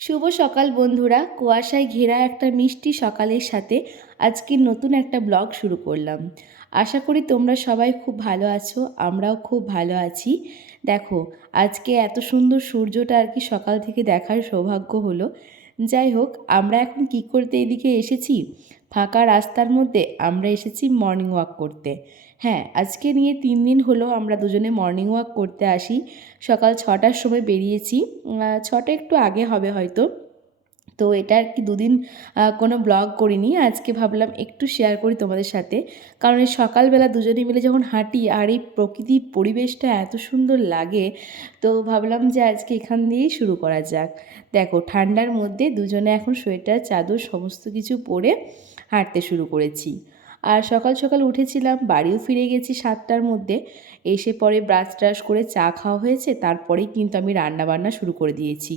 শুভ সকাল বন্ধুরা। কুয়াশায় ঘেরা একটা মিষ্টি সকালের সাথে আজকে নতুন একটা ব্লগ শুরু করলাম। আশা করি তোমরা সবাই খুব ভালো আছো, আমরাও খুব ভালো আছি। দেখো, আজকে এত সুন্দর সূর্যটা আর কি সকাল থেকে দেখার সৌভাগ্য হলো। যাই হোক, আমরা এখন কি করতে এদিকে এসেছি? ফাঁকা রাস্তার মধ্যে আমরা এসেছি মর্নিং ওয়াক করতে। হ্যাঁ আজকে নিয়ে তিন দিন হলো আমরা দুজনে মর্নিং ওয়াক করতে আসি। সকাল ছটার সময় বেরিয়েছি। ছটা একটু আগে হবে হয়তো। তো এটা আর কি দুদিন কোনো ব্লগ করিনি। আজকে ভাবলাম একটু শেয়ার করি তোমাদের সাথে। কারণ এই সকালবেলা দুজনে মিলে যখন হাঁটি আর এই প্রকৃতির পরিবেশটা এত সুন্দর লাগে, তো ভাবলাম যে আজকে এখান দিয়েই শুরু করা যাক। দেখো, ঠান্ডার মধ্যে দুজনে এখন সোয়েটার, চাদর, সমস্ত কিছু পরে হাঁটতে শুরু করেছি। আর সকাল সকাল উঠেছিলাম, বাড়িও ফিরে গেছি সাতটার মধ্যে। এসে পরে ব্রাশ ট্রাশ করে চা খাওয়া হয়েছে, তারপরেই কিন্তু আমি রান্না বান্না শুরু করে দিয়েছি।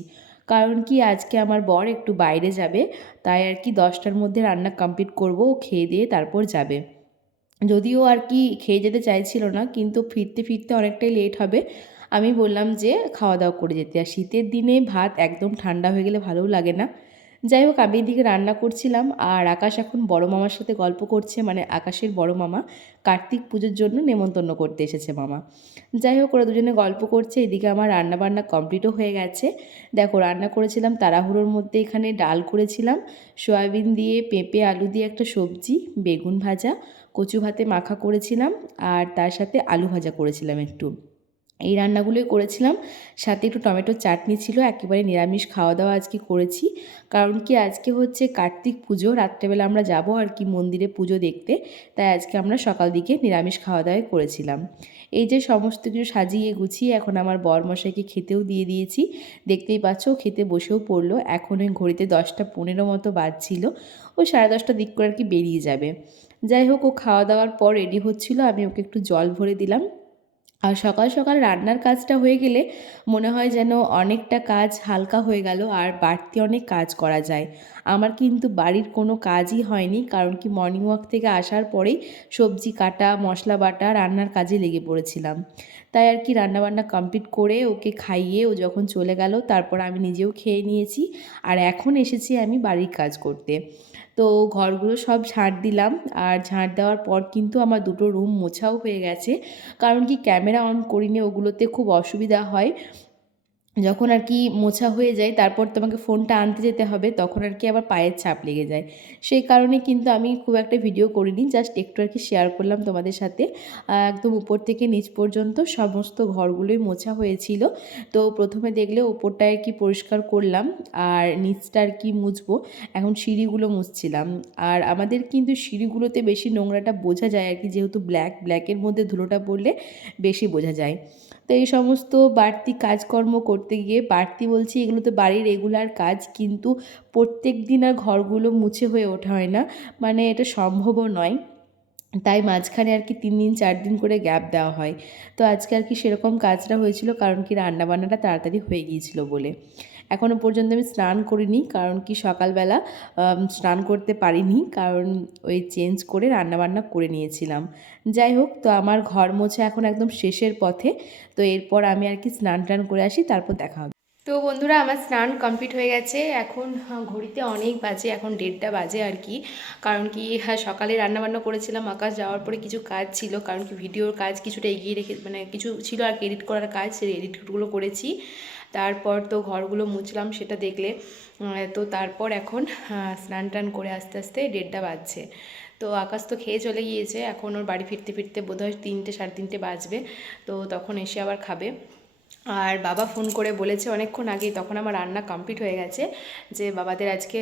কারণ কি, আজকে আমার বর একটু বাইরে যাবে, তাই আর কি দশটার মধ্যে রান্না কমপ্লিট করব, ও খেয়ে দিয়ে তারপর যাবে। যদিও আর কি খেয়ে যেতে চাইছিল না, কিন্তু ফিরতে ফিরতে অনেকটাই লেট হবে। আমি বললাম যে, খাওয়া দাওয়া করে যেতে। আর শীতের দিনে ভাত একদম ঠান্ডা হয়ে গেলে ভালোও লাগে না। যাই হোক, আমি এদিকে রান্না করছিলাম আর আকাশ এখন বড় মামার সাথে গল্প করছে মানে আকাশের বড় মামা। কার্তিক পুজোর জন্য নেমন্তন্ন করতে এসেছে মামা। যাই হোক, ওরা দুজনে গল্প করছে, এদিকে আমার রান্না বান্না কমপ্লিটও হয়ে গেছে। দেখো, রান্না করেছিলাম তাড়াহুড়োর মধ্যে এখানে ডাল করেছিলাম, সয়াবিন দিয়ে পেঁপে, আলু দিয়ে একটা সবজি, বেগুন ভাজা, কচু ভাতে মাখা করেছিলাম, আর তার সাথে আলু ভাজা করেছিলাম একটু। এই রান্নাগুলোই করেছিলাম। সাথে একটু টমেটোর চাটনি ছিল, একেবারে নিরামিষ খাওয়া দাওয়া আজকে করেছি। কারণ কি আজকে হচ্ছে কার্তিক পুজো, রাত্রেবেলা আমরা যাব আর কি মন্দিরে পুজো দেখতে। তাই আজকে আমরা সকাল দিকে নিরামিষ খাওয়া দাওয়াই করেছিলাম। এই যে সমস্ত কিছু সাজিয়ে গুছিয়ে এখন আমার বরমশাইকে খেতেও দিয়ে দিয়েছি। দেখতেই পাচ্ছ খেতে বসেও পড়ল। এখন ওই ঘড়িতে দশটা পনেরো মতো বাজছিল। ও সাড়ে দশটা দিক করে আর কি বেরিয়ে যাবে। যাই হোক, ও খাওয়া দাওয়ার পর রেডি হচ্ছিল। আমি ওকে একটু জল ভরে দিলাম। আর সকাল সকাল রান্নার কাজটা হয়ে গেলে মনে হয় যেন অনেকটা কাজ হালকা হয়ে গেল আর বাড়তি অনেক কাজ করা যায়। আমার কিন্তু বাড়ির কোনো কাজই হয়নি কারণ কি মর্নিং ওয়াক থেকে আসার পরেই সবজি কাটা, মশলা বাটা রান্নার কাজে লেগে পড়েছিলাম। তাই আর কি রান্নাবান্না কমপ্লিট করে ওকে খাইয়ে ও যখন চলে গেল তারপর আমি নিজেও খেয়ে নিয়েছি আর এখন এসেছি আমি বাড়ির কাজ করতে। তো ঘরগুলো সব ঝাঁট দিলাম। আর ঝাঁট দেওয়ার পর কিন্তু আমার দুটো রুম মোছাও হয়ে গেছে। কারণ কি, ক্যামেরা অন করিনি, ওগুলোতে খুব অসুবিধা হয়। যখন আর কি মোছা হয়ে যায়, তারপর তোমাকে ফোনটা আনতে যেতে হবে, তখন আর কি আবার পায়ের ছাপ লেগে যায়। সেই কারণে কিন্তু আমি খুব একটা ভিডিও করিনি, জাস্ট একটু আর কি শেয়ার করলাম তোমাদের সাথে। একদম উপর থেকে নিচ পর্যন্ত সমস্ত ঘরগুলোই মোছা হয়েছিল। তো প্রথমে দেখলে ওপরটা আর কি পরিষ্কার করলাম, আর নিচটা আর কি মুছবো। এখন সিঁড়িগুলো মুছছিলাম। আর আমাদের কিন্তু সিঁড়িগুলোতে বেশি নোংরাটা বোঝা যায় আর কি, যেহেতু ব্ল্যাক ব্ল্যাকের মধ্যে ধুলোটা পড়লে বেশি বোঝা যায়। তো এই সমস্ত বাড়তি কাজকর্ম করতে গিয়ে বাড়তি বলছি এগুলো তো বাড়ির রেগুলার কাজ কিন্তু প্রত্যেক দিন আর ঘরগুলো মুছে হয়ে ওঠা হয় না। মানে এটা সম্ভবও নয়। তাই মাঝখানে আর কি তিন দিন, চার দিন করে গ্যাপ দেওয়া হয়। তো আজকে আর কি সেরকম কাজটা হয়েছিল কারণ কি রান্নাবান্নাটা তাড়াতাড়ি হয়ে গিয়েছিল বলে। এখনও পর্যন্ত আমি স্নান করিনি কারণ কি সকালবেলা স্নান করতে পারিনি কারণ ওই চেঞ্জ করে রান্নাবান্না করে নিয়েছিলাম। যাই হোক তো আমার ঘর মোছা এখন একদম শেষের পথে তো এরপর আমি আর কি স্নান টান করে আসি তারপর দেখা হবে। তো বন্ধুরা আমার স্নান কমপ্লিট হয়ে গেছে এখন হ্যাঁ, ঘড়িতে অনেক বাজে এখন দেড়টা বাজে আর কি কারণ কি হ্যাঁ সকালে রান্নাবান্না করেছিলাম আকাশ যাওয়ার পরে কিছু কাজ ছিল কারণ কি ভিডিওর কাজ কিছুটা এগিয়ে রেখে মানে কিছু ছিল আর কি এডিট করার কাজ সেই এডিটগুলো করেছি। তারপর তো ঘরগুলো মুছলাম, সেটা দেখলে তো তারপর এখন স্নান টান করে আস্তে আস্তে দেড়টা বাজছে। তো আকাশ তো খেয়ে চলে গিয়েছে, এখন ওর বাড়ি ফিরতে ফিরতে বোধহয় তিনটে, সাড়ে তিনটে বাজবে, তো তখন এসে আবার খাবে। আর বাবা ফোন করে বলেছে অনেকক্ষণ আগেই, তখন আমার রান্না কমপ্লিট হয়ে গেছে, যে বাবাদের আজকে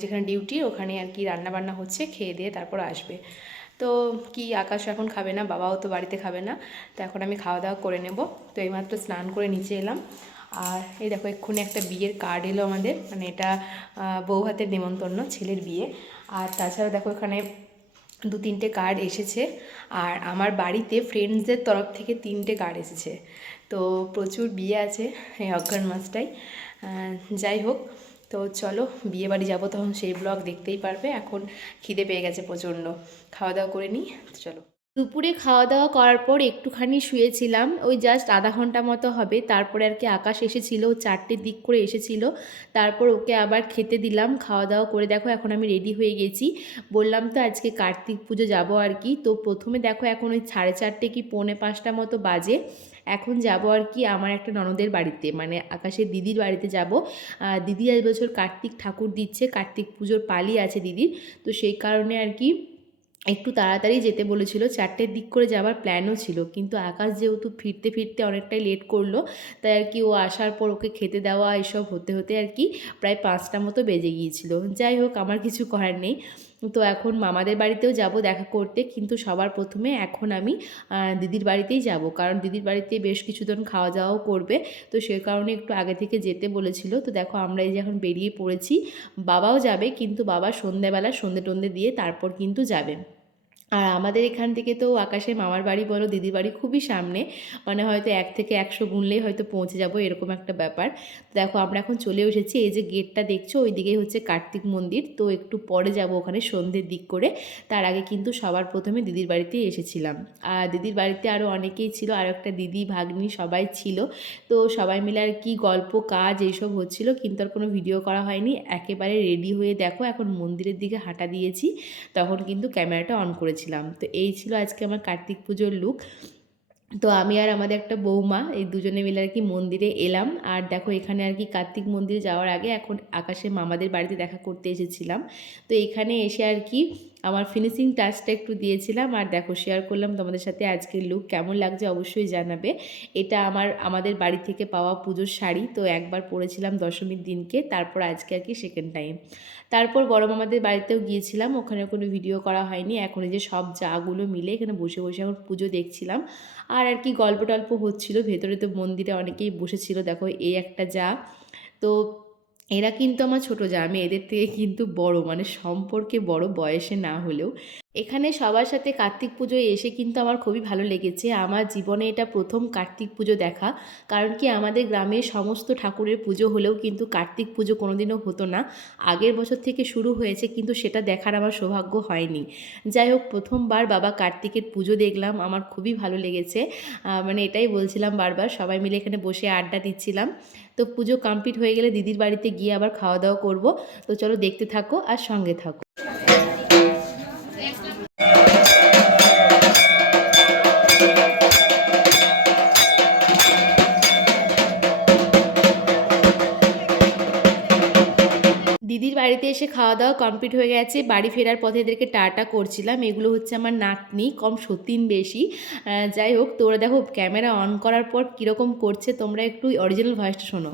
যেখানে ডিউটি, ওখানে আর কি রান্না বান্না হচ্ছে, খেয়ে দিয়ে তারপর আসবে। তো কি আকাশ এখন খাবে না, বাবাও তো বাড়িতে খাবে না, তো এখন আমি খাওয়া দাওয়া করে নেব। তো এইমাত্র স্নান করে নিচে এলাম। আর এই দেখো, এক্ষুনি একটা বিয়ের কার্ড এলো আমাদের। মানে এটা বউ হাতের নেমন্তন্ন, ছেলের বিয়ে। আর তাছাড়া দেখো, এখানে দু তিনটে কার্ড এসেছে। আর আমার বাড়িতে ফ্রেন্ডসদের তরফ থেকে তিনটে কার্ড এসেছে। তো প্রচুর বিয়ে আছে এই অজ্ঞান মাসটাই যাই হোক, তো চলো, বিয়ে বাড়ি যাব তখন সেই ব্লগ দেখতেই পারবে। এখন খিদে পেয়ে গেছে প্রচণ্ড। খাওয়া দাওয়া করে নিই চলো। দুপুরে খাওয়া দাওয়া করার পর একটুখানি শুয়েছিলাম, ওই জাস্ট আধা ঘণ্টা মতো হবে, তারপরে আর কি আকাশ এসেছিল চারটের দিক করে এসেছিল, তারপর ওকে আবার খেতে দিলাম, খাওয়া দাওয়া করে দেখো এখন আমি রেডি হয়ে গেছি, বললাম তো আজকে কার্তিক পুজো যাব আর কি, তো প্রথমে দেখো এখন ওই সাড়ে চারটে কি পৌনে পাঁচটা মতো বাজে, এখন যাব আর কি আমার একটা ননদের বাড়িতে মানে আকাশের দিদির বাড়িতে যাব দিদি আজ বছর কার্তিক ঠাকুর দিচ্ছে, কার্তিক পুজোর পালি আছে দিদির, তো সেই কারণে আর কি একটু তাড়াতাড়ি যেতে বলেছিল, চারটের দিক করে যাবার প্ল্যানও ছিল, কিন্তু আকাশ যেহেতু ফিরতে ফিরতে অনেকটাই লেট করল, তাই আর কি ও আসার পর ওকে খেতে দেওয়া এসব হতে হতে আর কি প্রায় পাঁচটা মতো বেজে গিয়েছিল। যাই হোক, আমার কিছু করার নেই। তো এখন মামাদের বাড়িতেও যাব দেখা করতে, কিন্তু সবার প্রথমে এখন আমি দিদির বাড়িতেই যাব। কারণ দিদির বাড়িতে বেশ কিছুজন খাওয়া দাওয়াও করবে। তো সে কারণে একটু আগে থেকে যেতে বলেছিল। তো দেখো আমরা এই যে এখন বেরিয়ে পড়েছি, বাবাও যাবে, কিন্তু বাবা সন্ধেবেলা সন্ধে টন্ধে দিয়ে তারপর কিন্তু যাবে। আর আমাদের এখান থেকে তো আকাশের মামার বাড়ি বলো, দিদির বাড়ি খুবই সামনে। মানে হয়তো এক থেকে একশো গুনলেই হয়তো পৌঁছে যাব, এরকম একটা ব্যাপার। দেখো, আমরা এখন চলে এসেছি, এই যে গেটটা দেখছ ওই দিকেই হচ্ছে কার্তিক মন্দির। তো একটু পরে যাব ওখানে সন্ধ্যের দিক করে। তার আগে কিন্তু সবার প্রথমে দিদির বাড়িতেই এসেছিলাম। আর দিদির বাড়িতে আরও অনেকেই ছিল, আর একটা দিদি, ভাগ্নি সবাই ছিল। তো সবাই মিলে আর কি গল্প, কাজ এইসব হচ্ছিল, কিন্তু আর কোনো ভিডিও করা হয়নি। একেবারে রেডি হয়ে দেখো, এখন মন্দিরের দিকে হাঁটা দিয়েছি। তখন কিন্তু ক্যামেরাটা অন করেছিলাম তো এই ছিল আজকে আমার কার্তিক পুজোর লুক তো আমি আর আমাদের একটা বৌমা, এই দুজনে মিলে আর কি মন্দিরে এলাম। আর দেখো, এখানে আর কি কার্তিক মন্দিরে যাওয়ার আগে এখন আকাশে মামাদের বাড়িতে দেখা করতে এসেছিলাম। তো এখানে এসে আর কি আমার ফিনিশিং টাচটা একটু দিয়েছিলাম আর দেখো শেয়ার করলাম তোমাদের সাথে আজকের লুক কেমন লাগছে অবশ্যই জানাবে। এটা আমার, আমাদের বাড়ি থেকে পাওয়া পুজোর শাড়ি, তো একবার পরেছিলাম দশমীর দিনকে, তারপর আজকে আর কি সেকেন্ড টাইম তারপর বড় মামাদের বাড়িতেও গিয়েছিলাম, ওখানে কোনো ভিডিও করা হয়নি, এখন যে সব জাগুলো মিলে এখানে বসে বসে এখন পুজো দেখছিলাম। আর আর কি গল্প টল্প হচ্ছিল, ভেতরে তো মন্দিরে অনেকেই বসেছিল, দেখো এই একটা যা। তো এরা কিন্তু আমার ছোটো আমি এদের থেকে কিন্তু বড় মানে সম্পর্কে বড় বয়সে না হলেও এখানে সবার সাথে কার্তিক পুজোয় এসে কিন্তু আমার খুবই ভালো লেগেছে। আমার জীবনে এটা প্রথম কার্তিক পুজো দেখা। কারণ কি আমাদের গ্রামে সমস্ত ঠাকুরের পুজো হলেও কিন্তু কার্তিক পুজো কোনোদিনও হতো না। আগের বছর থেকে শুরু হয়েছে কিন্তু সেটা দেখার আমার সৌভাগ্য হয়নি। যাই হোক, প্রথমবার বাবা কার্তিকের পুজো দেখলাম, আমার খুবই ভালো লেগেছে। মানে এটাই বলছিলাম বারবার, সবাই মিলে এখানে বসে আড্ডা দিচ্ছিলাম। তো পুজো কমপ্লিট হয়ে গেলে দিদির বাড়িতে গিয়ে আবার খাওয়া দাওয়া করব। তো চলো দেখতে থাকো আর সঙ্গে থাকো। বাড়িতে এসে খাওয়া দাওয়া কমপ্লিট হয়ে গেছে। বাড়ি ফেরার পথে এদেরকে টাটা করছিলাম। এগুলো হচ্ছে আমার নাতনি, কম সতীন বেশি। যাই হোক, তোরা দেখো ক্যামেরা অন করার পর কীরকম করছে, তোমরা একটু অরিজিনাল ভয়েসটা শোনো।